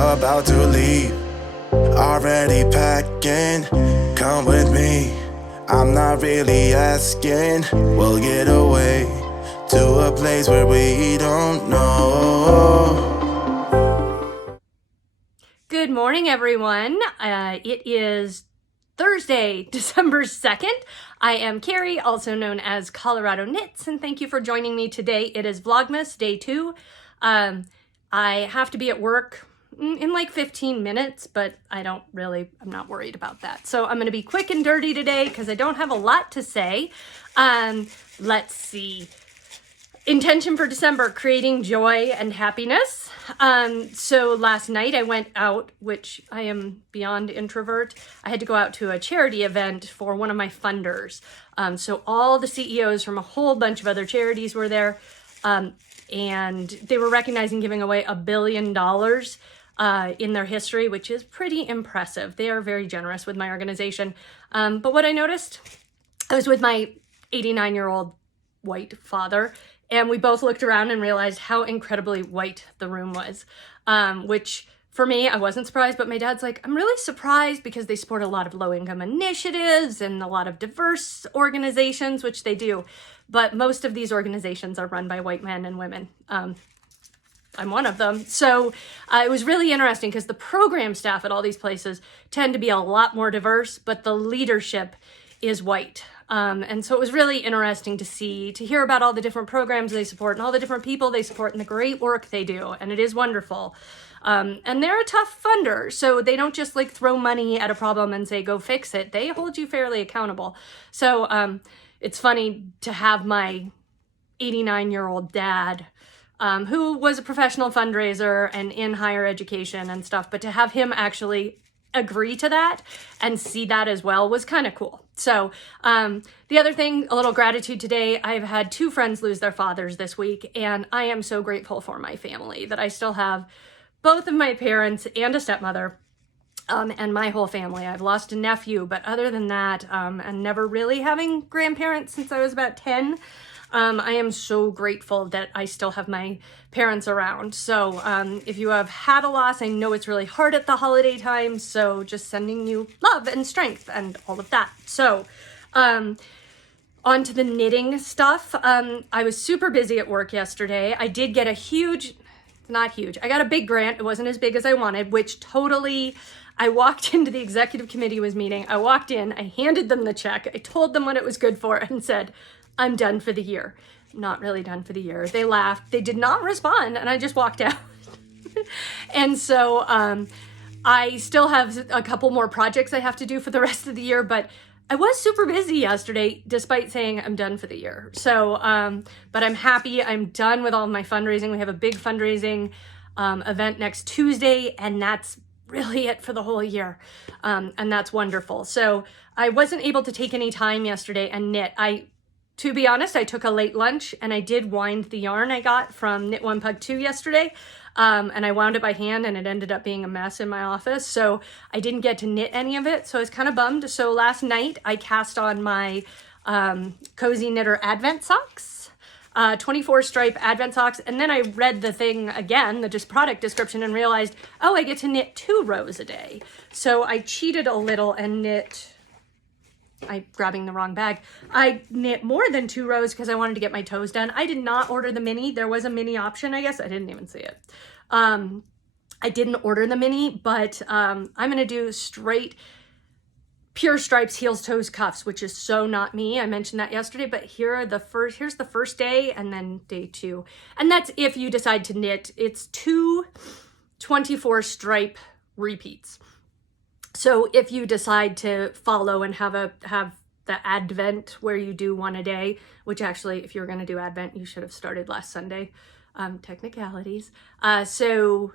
about to leave, already packing. Come with me, I'm not really asking. We'll get away to a place where we don't know. Good morning, everyone. It is Thursday, December 2nd. I am Carrie, also known as Colorado Knits, and thank you for joining me today. It is Vlogmas Day 2. I have to be at work in like 15 minutes, but I'm not worried about that. So I'm going to be quick and dirty today because I don't have a lot to say. Let's see. Intention for December, creating joy and happiness. So last night I went out, which I am beyond introvert. I had to go out to a charity event for one of my funders. So all the CEOs from a whole bunch of other charities were there. And they were recognizing giving away $1 billion in their history, which is pretty impressive. They are very generous with my organization. But what I noticed, I was with my 89-year-old white father, and we both looked around and realized how incredibly white the room was, which for me, I wasn't surprised, but my dad's like, I'm really surprised because they support a lot of low-income initiatives and a lot of diverse organizations, which they do. But most of these organizations are run by white men and women. I'm one of them. So it was really interesting because the program staff at all these places tend to be a lot more diverse, but the leadership is white. And so it was really interesting to hear about all the different programs they support and all the different people they support and the great work they do. And it is wonderful. And they're a tough funder. So they don't just like throw money at a problem and say, go fix it. They hold you fairly accountable. So it's funny to have my 89-year-old dad, who was a professional fundraiser and in higher education and stuff, but to have him actually agree to that and see that as well was kind of cool. So the other thing, a little gratitude today, I've had 2 friends lose their fathers this week, and I am so grateful for my family that I still have both of my parents and a stepmother, and my whole family. I've lost a nephew, but other than that, and never really having grandparents since I was about 10, I am so grateful that I still have my parents around. So if you have had a loss, I know it's really hard at the holiday time, so just sending you love and strength and all of that. So on to the knitting stuff. I was super busy at work yesterday. I did get I got a big grant. It wasn't as big as I wanted, which totally, I walked into the executive committee meeting. I walked in, I handed them the check. I told them what it was good for and said, I'm done for the year. Not really done for the year. They laughed. They did not respond, and I just walked out. And so I still have a couple more projects I have to do for the rest of the year, but I was super busy yesterday, despite saying I'm done for the year. So, but I'm happy. I'm done with all of my fundraising. We have a big fundraising event next Tuesday, and that's really it for the whole year. And that's wonderful. So I wasn't able to take any time yesterday and knit. To be honest, I took a late lunch and I did wind the yarn I got from Knit One Pug 2 yesterday. And I wound it by hand and it ended up being a mess in my office. So I didn't get to knit any of it. So I was kind of bummed. So last night I cast on my Cozy Knitter Advent socks, 24 stripe Advent socks. And then I read the thing again, the product description, and realized, oh, I get to knit 2 rows a day. So I cheated a little and I'm grabbing the wrong bag. I knit more than 2 rows because I wanted to get my toes done. I did not order the mini. There was a mini option, I guess. I didn't even see it. I didn't order the mini, but I'm going to do straight pure stripes, heels, toes, cuffs, which is so not me. I mentioned that yesterday, but here's the first day and then day 2. And that's if you decide to knit. It's 2 24 stripe repeats. So if you decide to follow and have the Advent where you do 1 a day, which actually, if you were going to do Advent, you should have started last Sunday, technicalities. So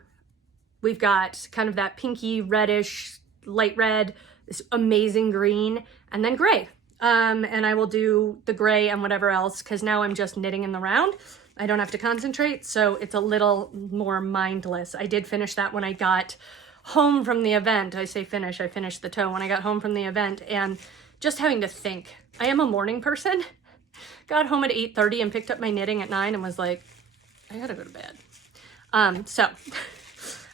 we've got kind of that pinky reddish, light red, this amazing green, and then gray. And I will do the gray and whatever else, because now I'm just knitting in the round. I don't have to concentrate, so it's a little more mindless. I did finish that when I got home from the event. I say finish, I finished the toe when I got home from the event, and just having to think. I am a morning person. Got home at 8:30 and picked up my knitting at 9 and was like, I gotta go to bed. So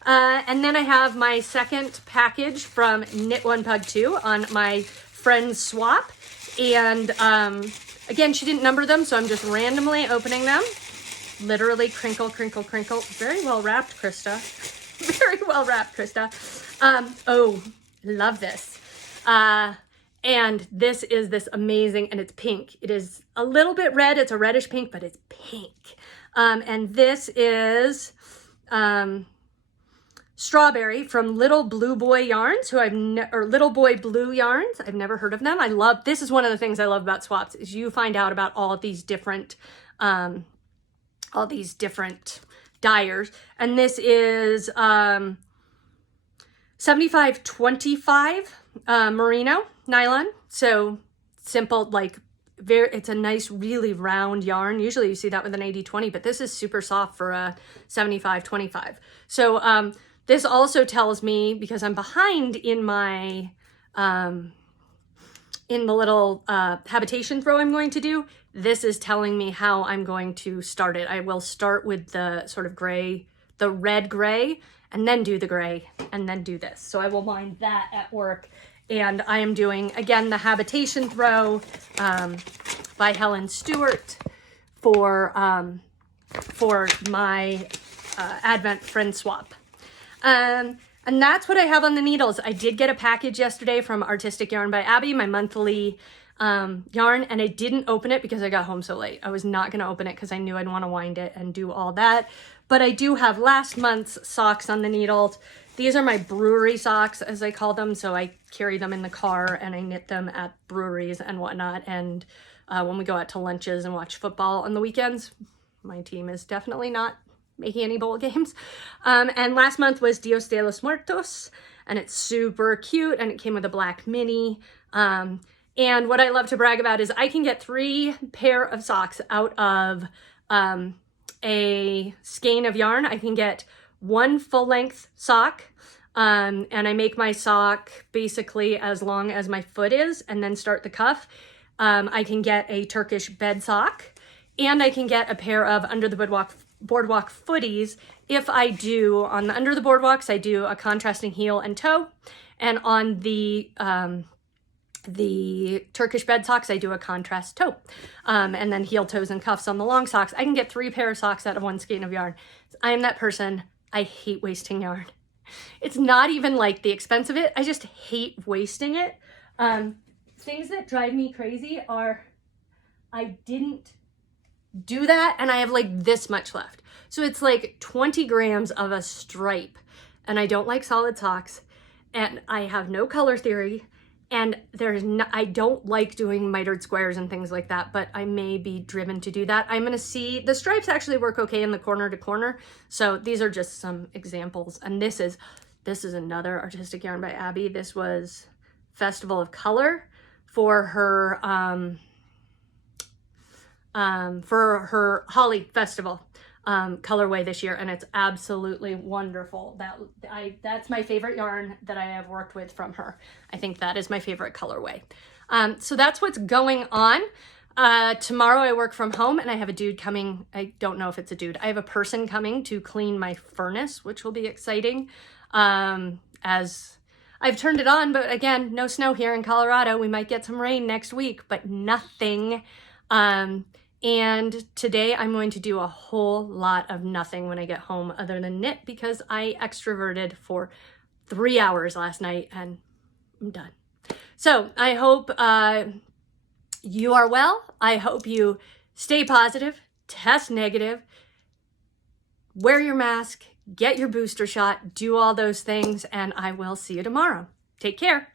And then I have my second package from Knit One Pug 2 on my friend's swap. And again, she didn't number them, so I'm just randomly opening them. Literally crinkle, crinkle, crinkle. Very well wrapped, Krista. Very well wrapped, Krista. Oh, love this. And this is this amazing, and it's pink. It is a little bit red. It's a reddish pink, but it's pink. And this is Strawberry from Little Blue Boy Yarns, or Little Boy Blue Yarns. I've never heard of them. This is one of the things I love about swaps, is you find out about all of these different dyers. And this is 7525 merino nylon. So simple, like it's a nice, really round yarn. Usually you see that with an 80-20, but this is super soft for a 75-25. So this also tells me, because I'm behind in my in the little habitation throw I'm going to do, this is telling me how I'm going to start it. I will start with the sort of gray, the red gray, and then do the gray, and then do this. So I will mind that at work. And I am doing, again, the habitation throw by Helen Stewart for my Advent friend swap. And that's what I have on the needles. I did get a package yesterday from Artistic Yarn by Abby, my monthly yarn, and I didn't open it because I got home so late. I was not going to open it because I knew I'd want to wind it and do all that. But I do have last month's socks on the needles. These are my brewery socks, as I call them. So I carry them in the car and I knit them at breweries and whatnot. And when we go out to lunches and watch football on the weekends, my team is definitely not making any bowl games. And last month was Dios de los Muertos, and it's super cute, and it came with a black mini. And what I love to brag about is I can get 3 pair of socks out of a skein of yarn. I can get 1 full-length sock, and I make my sock basically as long as my foot is, and then start the cuff. I can get a Turkish bed sock, and I can get a pair of Under the Boardwalk footies. If I do, on the Under the Boardwalks, I do a contrasting heel and toe, and on the Turkish bed socks, I do a contrast toe, and then heel, toes, and cuffs on the long socks. I can get 3 pair of socks out of 1 skein of yarn. I am that person. I hate wasting yarn. It's not even like the expense of it. I just hate wasting it. Things that drive me crazy are I didn't do that and I have like this much left. So it's like 20 grams of a stripe, and I don't like solid socks, and I have no color theory. And I don't like doing mitered squares and things like that, but I may be driven to do that. I'm gonna see, the stripes actually work okay in the corner to corner. So these are just some examples. And this is another Artistic Yarn by Abby. This was Festival of Color for her Holly Festival colorway this year, and it's absolutely wonderful. That's my favorite yarn that I have worked with from her. I think that is my favorite colorway. So that's what's going on. Tomorrow I work from home, and I have a dude coming. I don't know if it's a dude. I have a person coming to clean my furnace, which will be exciting. As I've turned it on, but again, no snow here in Colorado. We might get some rain next week, but nothing. And today I'm going to do a whole lot of nothing when I get home other than knit, because I extroverted for 3 hours last night and I'm done. So I hope you are well. I hope you stay positive, test negative, wear your mask, get your booster shot, do all those things, and I will see you tomorrow. Take care.